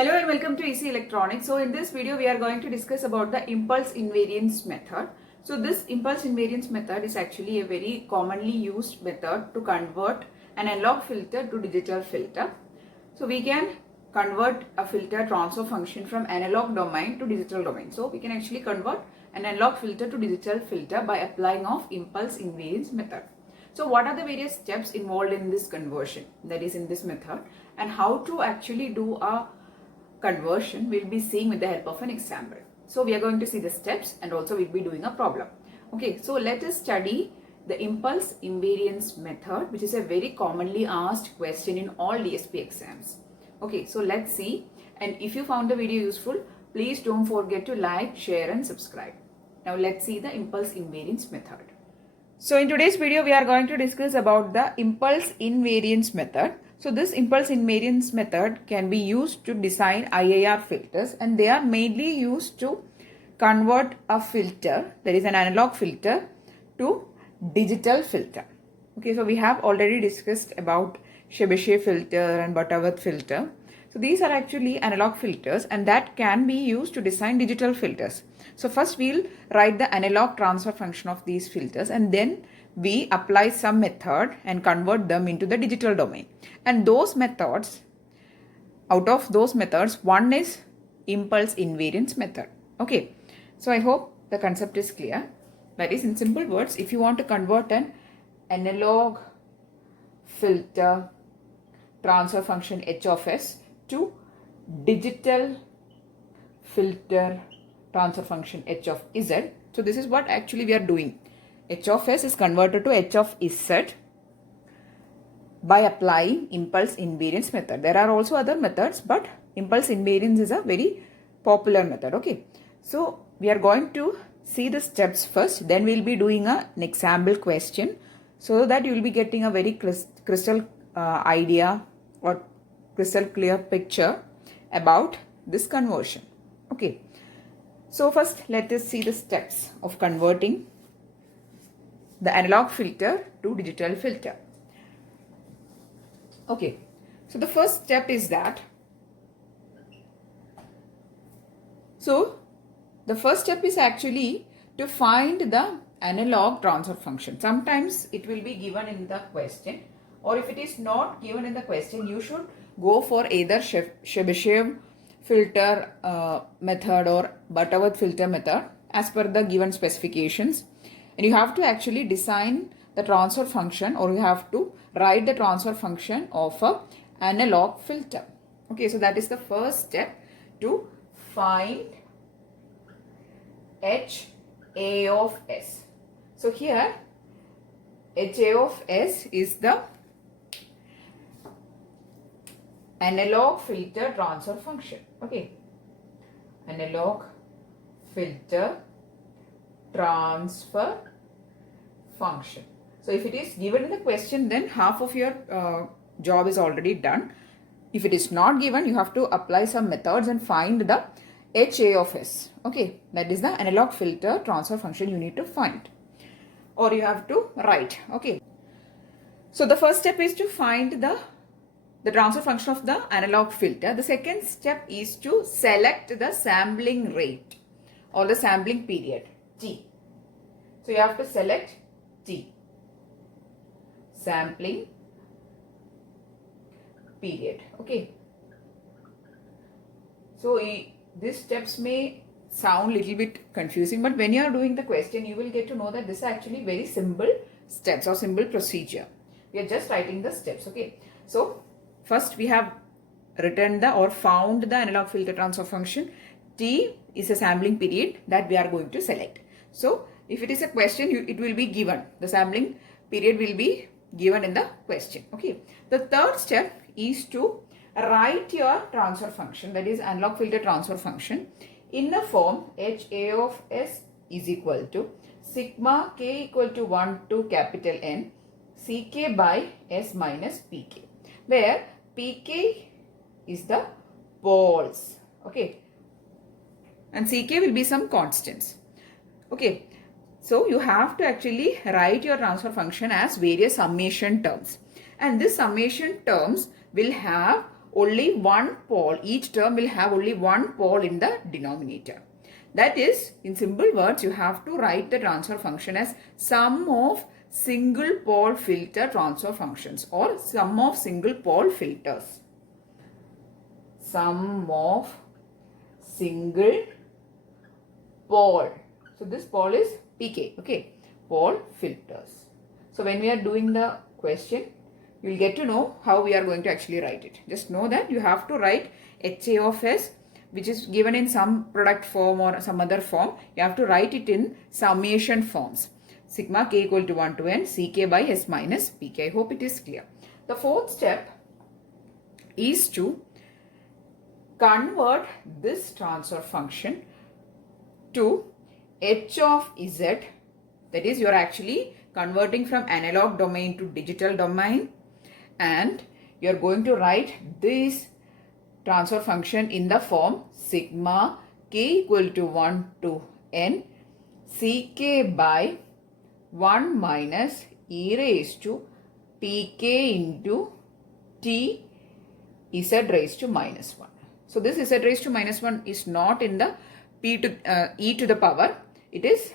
Hello and welcome to EC Electronics. So in this video we are going to discuss about the impulse invariance method. So this impulse invariance method is actually a very commonly used method to convert an analog filter to digital filter. So we can convert a filter transfer function from analog domain to digital domain. So we can actually convert an analog filter to digital filter by applying of impulse invariance method. So what are the various steps involved in this conversion, that is in this method, and how to actually do a conversion we'll be seeing with the help of an example. So we are going to see the steps and also we'll be doing a problem. Okay, so let us study the impulse invariance method, which is a very commonly asked question in all DSP exams. Okay, so let's see, and if you found the video useful, please don't forget to like, share and subscribe. Now let's see the impulse invariance method. So in today's video we are going to discuss about the impulse invariance method. So this impulse invariance method can be used to design IIR filters, and they are mainly used to convert a filter, that is an analog filter, to digital filter. Okay, so we have already discussed about Chebyshev filter and Butterworth filter. So these are actually analog filters and that can be used to design digital filters. So first we'll write the analog transfer function of these filters and then we apply some method and convert them into the digital domain. And those methods, out of those methods, one is impulse invariance method. Okay, so I hope the concept is clear. That is, in simple words, if you want to convert an analog filter transfer function h of s to digital filter transfer function h of z. So this is what actually we are doing. H of s is converted to h of z by applying impulse invariance method. There are also other methods, but impulse invariance is a very popular method. Okay, so we are going to see the steps first, then we will be doing an example question so that you will be getting a very crystal idea or crystal clear picture about this conversion. Okay, so first let us see the steps of converting the analog filter to digital filter. Okay, so the first step is that, the first step is actually to find the analog transfer function. Sometimes it will be given in the question, or if it is not given in the question, you should go for either Chebyshev filter method or Butterworth filter method as per the given specifications. And you have to actually design the transfer function, or you have to write the transfer function of a analog filter. Okay, so that is the first step, to find HA of S. So here HA of S is the analog filter transfer function. Okay, analog filter transfer function. So if it is given in the question, then half of your job is already done. If it is not given, you have to apply some methods and find the HA of S. Okay, that is the analog filter transfer function you need to find, or you have to write. Okay, so the first step is to find the transfer function of the analog filter. The second step is to select the sampling rate or the sampling period, T. So you have to select T, sampling period. Okay, so these steps may sound little bit confusing, but when you are doing the question, you will get to know that this is actually very simple steps or simple procedure. We are just writing the steps. Okay, so first we have written the or found the analog filter transfer function. T is a sampling period that we are going to select. So if it is a question, it will be given. The sampling period will be given in the question. Okay, the third step is to write your transfer function, that is analog filter transfer function, in the form HA of S is equal to sigma k equal to 1 to capital N Ck by S minus Pk, where Pk is the poles. Okay, and Ck will be some constants. Okay, so you have to actually write your transfer function as various summation terms, and this summation terms will have only one pole, each term will have only one pole in the denominator. That is, in simple words, you have to write the transfer function as sum of single pole filter transfer functions or sum of single pole filters. Sum of single pole. So this pole is PK, okay, pole filters. So when we are doing the question, you will get to know how we are going to actually write it. Just know that you have to write HA of S, which is given in some product form or some other form. You have to write it in summation forms. Sigma k equal to 1 to n Ck by S minus Pk. I hope it is clear. The fourth step is to convert this transfer function to H of Z. That is, you are actually converting from analog domain to digital domain, and you are going to write this transfer function in the form sigma k equal to 1 to n Ck by 1 minus e raised to Pk into T Z raised to minus 1. So this Z raised to minus 1 is not in the e to the power. It is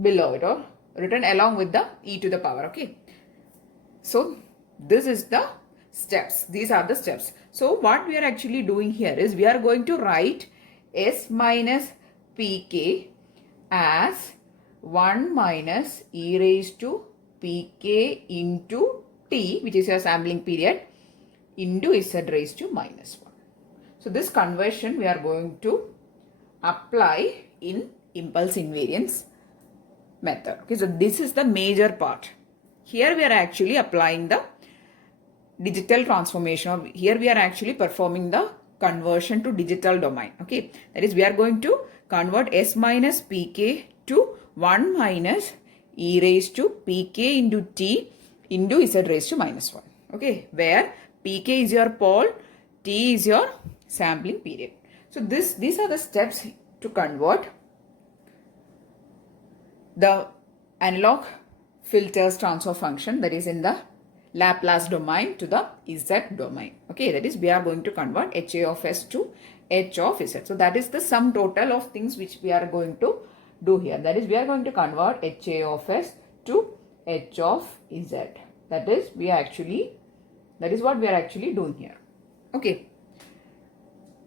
below it or written along with the e to the power. Okay. So this is the steps. These are the steps. So what we are actually doing here is we are going to write S minus Pk as 1 minus e raised to Pk into T, which is your sampling period, into Z raised to minus 1. So this conversion we are going to apply in impulse invariance method. Okay, so this is the major part. Here we are actually applying the digital transformation, or here we are actually performing the conversion to digital domain. Okay, that is, we are going to convert S minus Pk to 1 minus e raised to Pk into T into Z raised to minus 1. Okay, where Pk is your pole, T is your sampling period. So these are the steps to convert the analog filters transfer function that is in the Laplace domain to the Z domain. Okay, that is, we are going to convert HA of S to H of Z. So that is the sum total of things which we are going to do here. That is, we are going to convert HA of S to H of Z. That is what we are actually doing here. Okay.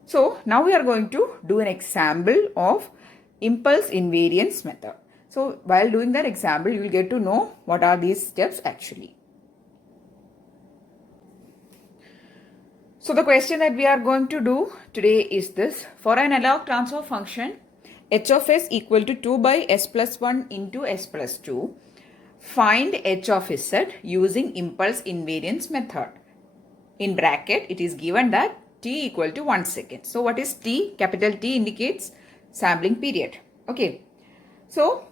So now we are going to do an example of impulse invariance method. So while doing that example, you will get to know what are these steps actually. So the question that we are going to do today is this. For an analog transfer function, H of S equal to 2 by S plus 1 into S plus 2, find H of Z using impulse invariance method. In bracket, it is given that T equal to 1 second. So what is T? Capital T indicates sampling period. Okay. So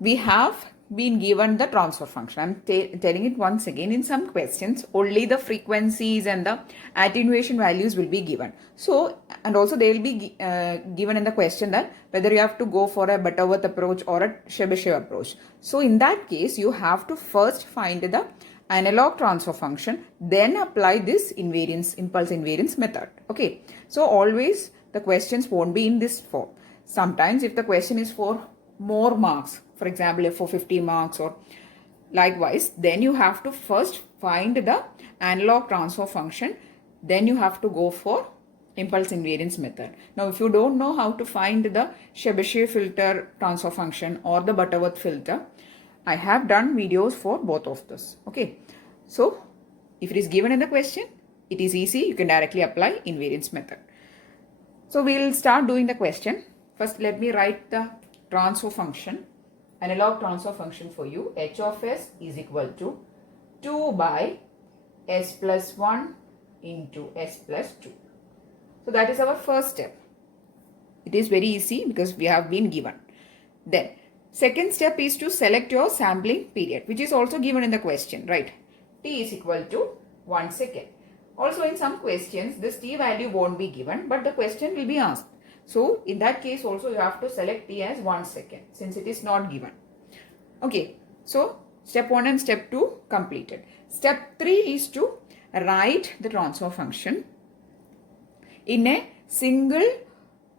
we have been given the transfer function. I'm telling it once again. In some questions, only the frequencies and the attenuation values will be given. So, and also they will be given in the question that whether you have to go for a Butterworth approach or a Chebyshev approach. So in that case, you have to first find the analog transfer function, then apply this impulse invariance method. Okay. So always the questions won't be in this form. Sometimes if the question is for more marks, for example, if for 50 marks or likewise, then you have to first find the analog transfer function, then you have to go for impulse invariance method. Now, if you don't know how to find the Chebyshev filter transfer function or the Butterworth filter, I have done videos for both of this. Okay. So, if it is given in the question, it is easy. You can directly apply invariance method. So, we will start doing the question. First, let me write the transfer function, analog transfer function for you. H of S is equal to 2 by S plus 1 into S plus 2. So that is our first step. It is very easy because we have been given. Then second step is to select your sampling period, which is also given in the question, right? T is equal to 1 second. Also in some questions, this T value won't be given, but the question will be asked. So in that case also you have to select T as 1 second since it is not given. Okay, so step 1 and step 2 completed. Step 3 is to write the transfer function in a single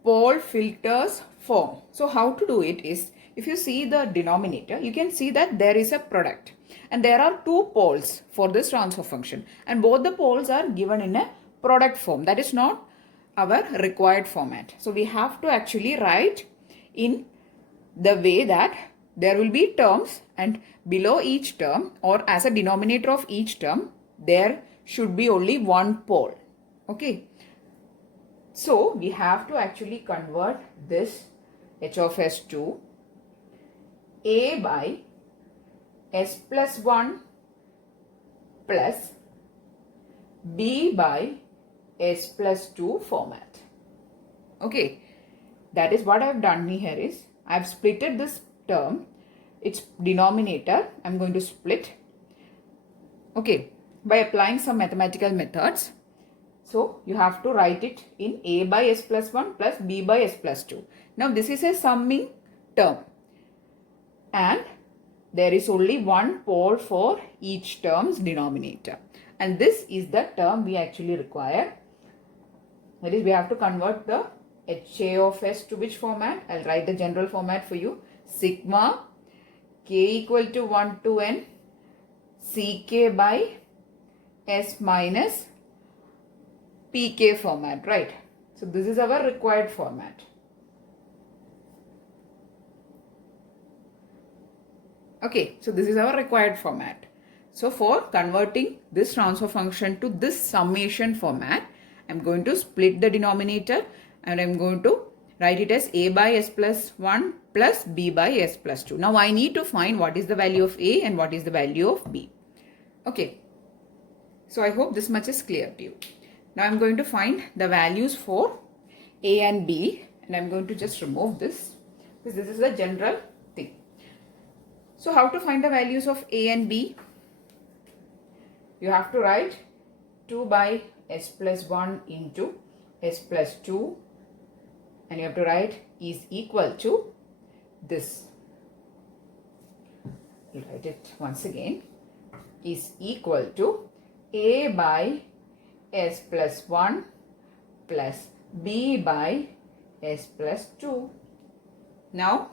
pole filters form. So how to do it is, if you see the denominator, you can see that there is a product and there are two poles for this transfer function, and both the poles are given in a product form. That is not our required format. So we have to actually write in the way that there will be terms, and below each term or as a denominator of each term there should be only one pole. Okay. So we have to actually convert this h of s to a by s plus 1 plus b by s plus 2 format. Okay, that is what I have done here is I have splitted this term, its denominator I am going to split, okay, by applying some mathematical methods. So you have to write it in a by s plus 1 plus b by s plus 2. Now this is a summing term and there is only one pole for each term's denominator, and this is the term we actually require. That is, we have to convert the HA of S to which format? I'll write the general format for you. Sigma k equal to 1 to n Ck by S minus Pk format, right? So this is our required format. Okay, so this is our required format. So for converting this transfer function to this summation format, I'm going to split the denominator and I'm going to write it as a by s plus 1 plus b by s plus 2. Now I need to find what is the value of a and what is the value of b. Okay, so I hope this much is clear to you. Now I'm going to find the values for a and b, and I'm going to just remove this because this is the general thing. So how to find the values of a and b? You have to write 2 by s plus 1 into s plus 2, and you have to write is equal to this. You write it once again, is equal to a by s plus 1 plus b by s plus 2. Now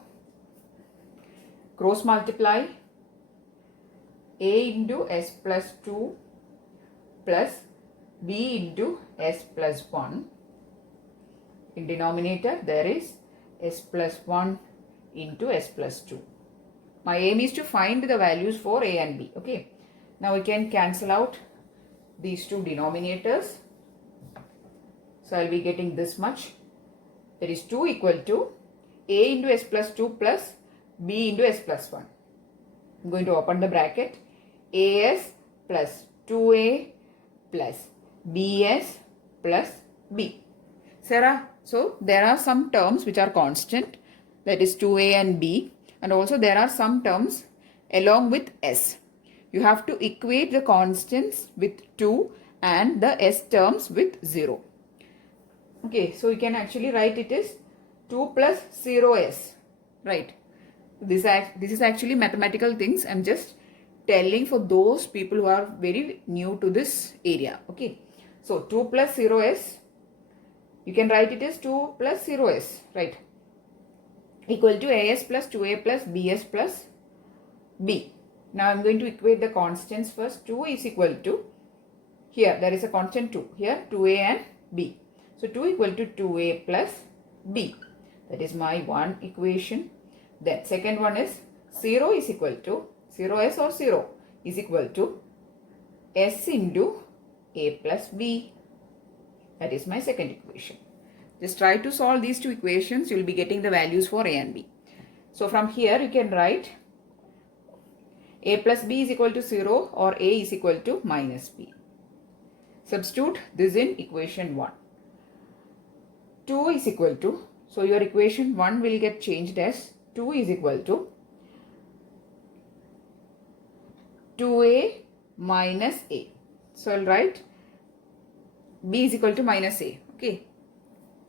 cross multiply a into s plus 2 plus b into s plus 1. In denominator there is s plus 1 into s plus 2. My aim is to find the values for a and b. Okay, now we can cancel out these two denominators. So I'll be getting this much. That is 2 equal to a into s plus 2 plus b into s plus 1. I'm going to open the bracket. As plus 2a plus bs plus b. Sarah, so there are some terms which are constant, that is 2a and b, and also there are some terms along with s. You have to equate the constants with 2 and the s terms with 0. Okay, so you can actually write it as 2 plus 0s, right? This is actually mathematical things. I'm just telling for those people who are very new to this area. Okay, so 2 plus 0s, you can write it as 2 plus 0s, right, equal to as plus 2a plus bs plus b. Now I'm going to equate the constants first. 2 is equal to, here there is a constant 2, here 2a and b. So 2 equal to 2a plus b. That is my one equation. Then second one is 0 is equal to 0s or 0 is equal to s into a plus b. That is my second equation. Just try to solve these two equations. You will be getting the values for a and b. So from here you can write a plus b is equal to 0 or a is equal to minus b. Substitute this in equation 1. 2 is equal to, so your equation 1 will get changed as 2 is equal to 2a minus a. So I'll write b is equal to minus a, okay,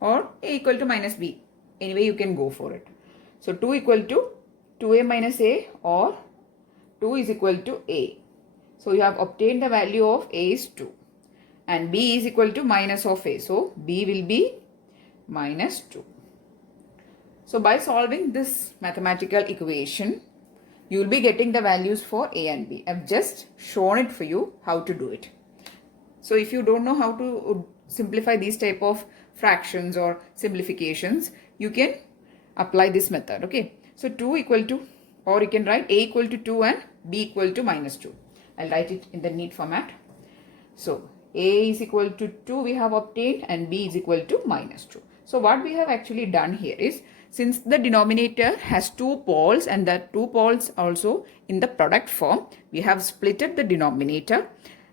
or a equal to minus b. Anyway, you can go for it. So 2 equal to 2a minus a, or 2 is equal to a. So you have obtained the value of a is 2. and B is equal to minus of A. So B will be minus 2. So by solving this mathematical equation, you will be getting the values for A and B. I've just shown it for you how to do it. So if you don't know how to simplify these type of fractions or simplifications, you can apply this method. Okay. So 2 equal to, or you can write A equal to 2 and B equal to minus 2. I'll write it in the neat format. So A is equal to 2 we have obtained and B is equal to minus 2. So what we have actually done here is, since the denominator has 2 poles and the 2 poles also in the product form, we have splitted the denominator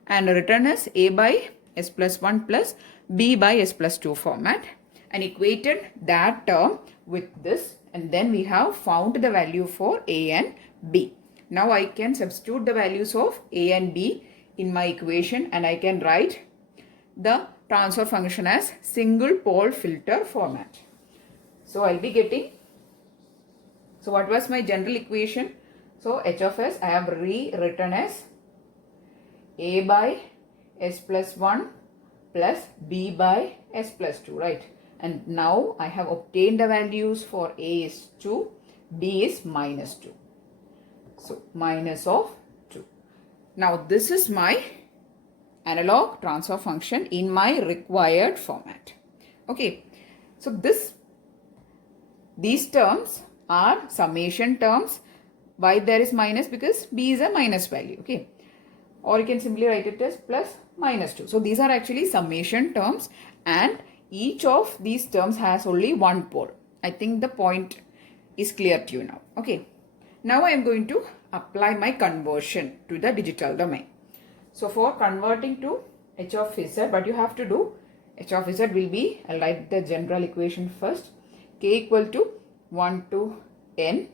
and written as A by S plus 1 plus B by S plus 2 format and equated that term with this, and then we have found the value for A and B. Now I can substitute the values of A and B in my equation and I can write the transfer function as single pole filter format. So I'll be getting, so what was my general equation? So H of S I have rewritten as A by S plus 1 plus B by S plus 2, right? And now I have obtained the values for A is 2, B is minus 2. So minus of 2. Now this is my analog transfer function in my required format. Okay. So these terms are summation terms. Why there is minus? Because B is a minus value. Okay. Or you can simply write it as plus minus 2. So these are actually summation terms and each of these terms has only one pole. I think the point is clear to you now. Okay. Now I am going to apply my conversion to the digital domain. So for converting to H of Z, what you have to do, H of Z will be, I'll write the general equation first, K equal to 1 to N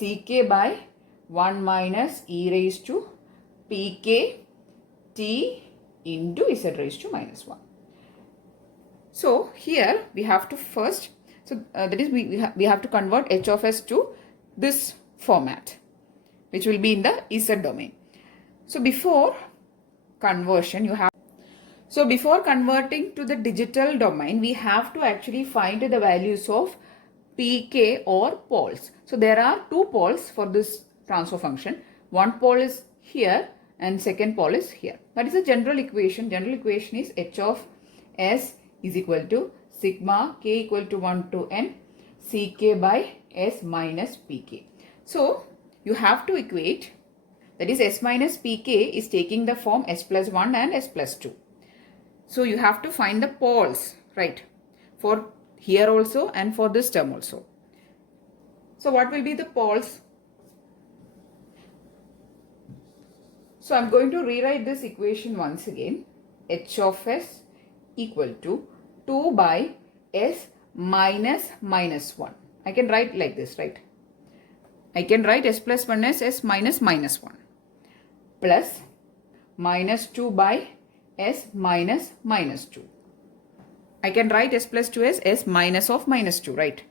Ck by 1 minus E raised to Pk T into Z raised to minus 1. So here we have to first, so that is we have to convert H of S to this format, which will be in the Z domain. So before conversion, before converting to the digital domain, we have to actually find the values of Pk or poles. So there are 2 poles for this transfer function. One pole is here and second pole is here. That is the general equation. General equation is H of S is equal to sigma K equal to 1 to N Ck by S minus Pk. So you have to equate, that is S minus Pk is taking the form S plus 1 and S plus 2. So you have to find the poles, right, for here also and for this term also. So what will be the poles? So I'm going to rewrite this equation once again. H of S equal to 2 by S minus minus 1. I can write like this, right? I can write S plus 1 as S minus minus 1 plus minus 2 by S minus minus 2. I can write S plus 2 as S minus of minus 2, right?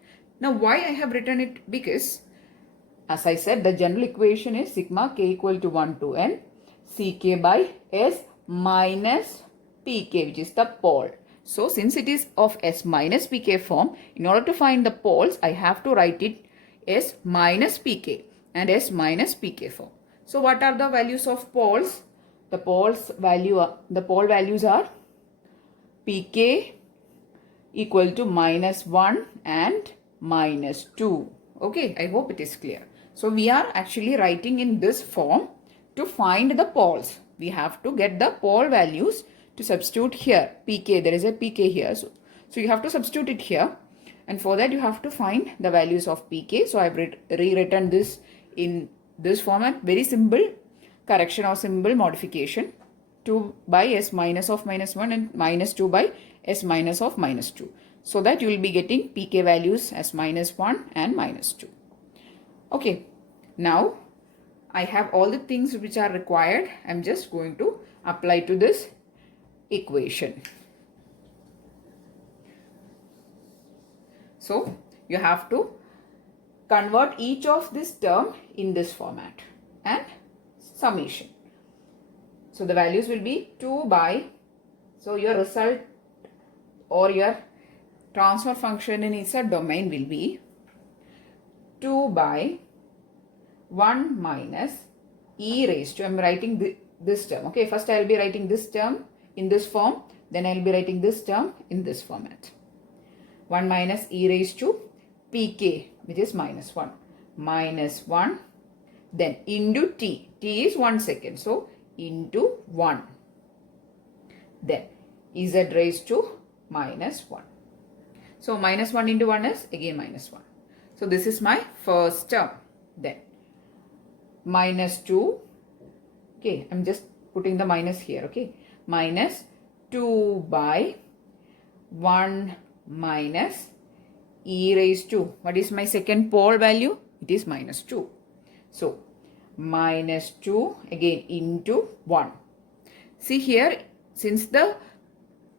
Now why I have written it? Because as I said, the general equation is sigma K equal to 1 to N Ck by S minus Pk, which is the pole. So since it is of S minus Pk form, in order to find the poles, I have to write it S minus Pk and S minus Pk form. So what are the values of poles? The pole values are Pk equal to minus 1 and minus 2. Okay, I hope it is clear. So we are actually writing in this form to find the poles. We have to get the pole values to substitute here. Pk, there is a Pk here. So you have to substitute it here. And for that you have to find the values of Pk. So I have rewritten this in this format. Very simple correction or symbol modification. 2 by S minus of minus 1 and minus 2 by S minus of minus 2. So that you will be getting Pk values as minus 1 and minus 2. Okay. Now I have all the things which are required. I am just going to apply to this equation. So you have to convert each of this term in this format and summation. So the values will be 2 by So your result or your transfer function in Z domain will be 2 by 1 minus e raised to, I am writing this term. Okay, first I will be writing this term in this form, then I will be writing this term in this format. 1 minus e raised to pk, which is minus 1. Minus 1, then into t. T is 1 second. So, into 1. Then, z raised to minus 1. So, minus 1 into 1 is again minus 1. So, this is my first term. Then, minus 2. Okay, I am just putting the minus here. Okay, minus 2 by 1 minus e raised to, what is my second pole value? It is minus 2. So, minus 2 again into 1. See here, since the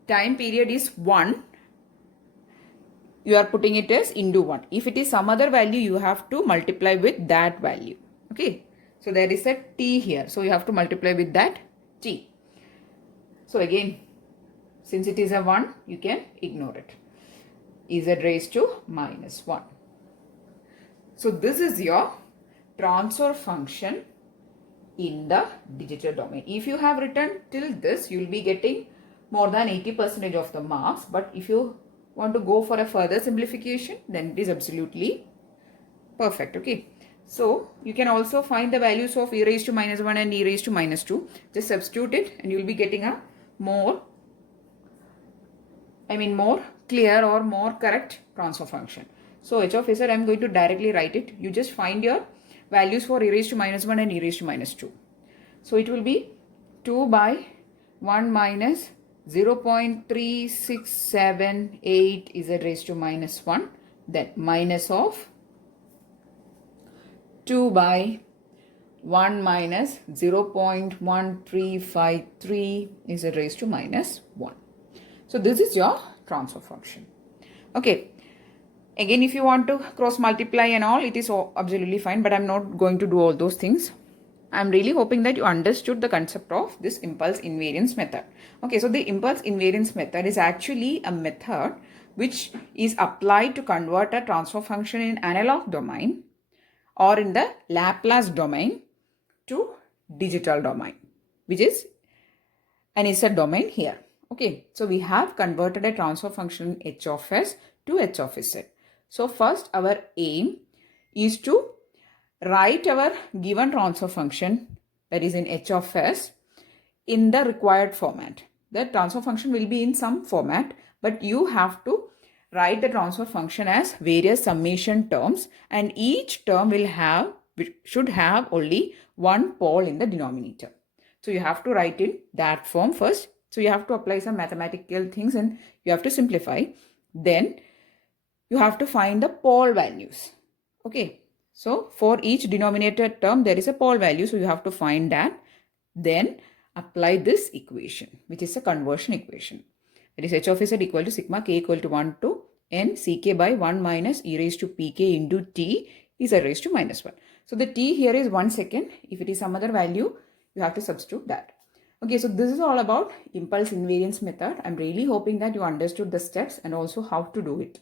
time period is 1, you are putting it as into 1. If it is some other value, you have to multiply with that value. Okay. So, there is a t here. So, you have to multiply with that t. So, again, since it is a 1, you can ignore it. Z raised to minus 1. So, this is your transfer function in the digital domain. If you have written till this, you will be getting more than 80% of the marks. But if you want to go for a further simplification, then it is absolutely perfect. Okay. So, you can also find the values of e raised to minus 1 and e raised to minus 2. Just substitute it and you will be getting a more clear or more correct transfer function. So, h of z, I am going to directly write it. You just find your values for e raised to minus 1 and e raised to minus 2. So, it will be 2 by 1 minus 0.3678 z raised to minus 1. Then minus of 2 by 1 minus 0.1353 z raised to minus 1. So, this is your transfer function. Okay. Again, if you want to cross multiply and all, it is absolutely fine, but I am not going to do all those things. I am really hoping that you understood the concept of this impulse invariance method. Okay, so the impulse invariance method is actually a method which is applied to convert a transfer function in analog domain or in the Laplace domain to digital domain, which is an Z domain here. Okay, so we have converted a transfer function h of s to h of z. So first our aim is to write our given transfer function, that is in h of s, in the required format. The transfer function will be in some format, but you have to write the transfer function as various summation terms, and each term should have only one pole in the denominator. So you have to write in that form first. So you have to apply some mathematical things and you have to simplify. Then you have to find the pole values. Okay. So for each denominator term, there is a pole value. So you have to find that. Then apply this equation, which is a conversion equation. That is h of z equal to sigma k equal to 1 to n ck by 1 minus e raised to pk into t z raised to minus 1. So the t here is 1 second. If it is some other value, you have to substitute that. Okay, so this is all about impulse invariance method. I'm really hoping that you understood the steps and also how to do it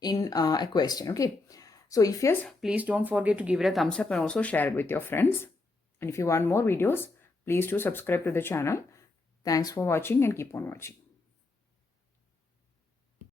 in a question. Okay, so if yes, please don't forget to give it a thumbs up and also share it with your friends. And if you want more videos, please do subscribe to the channel. Thanks for watching and keep on watching.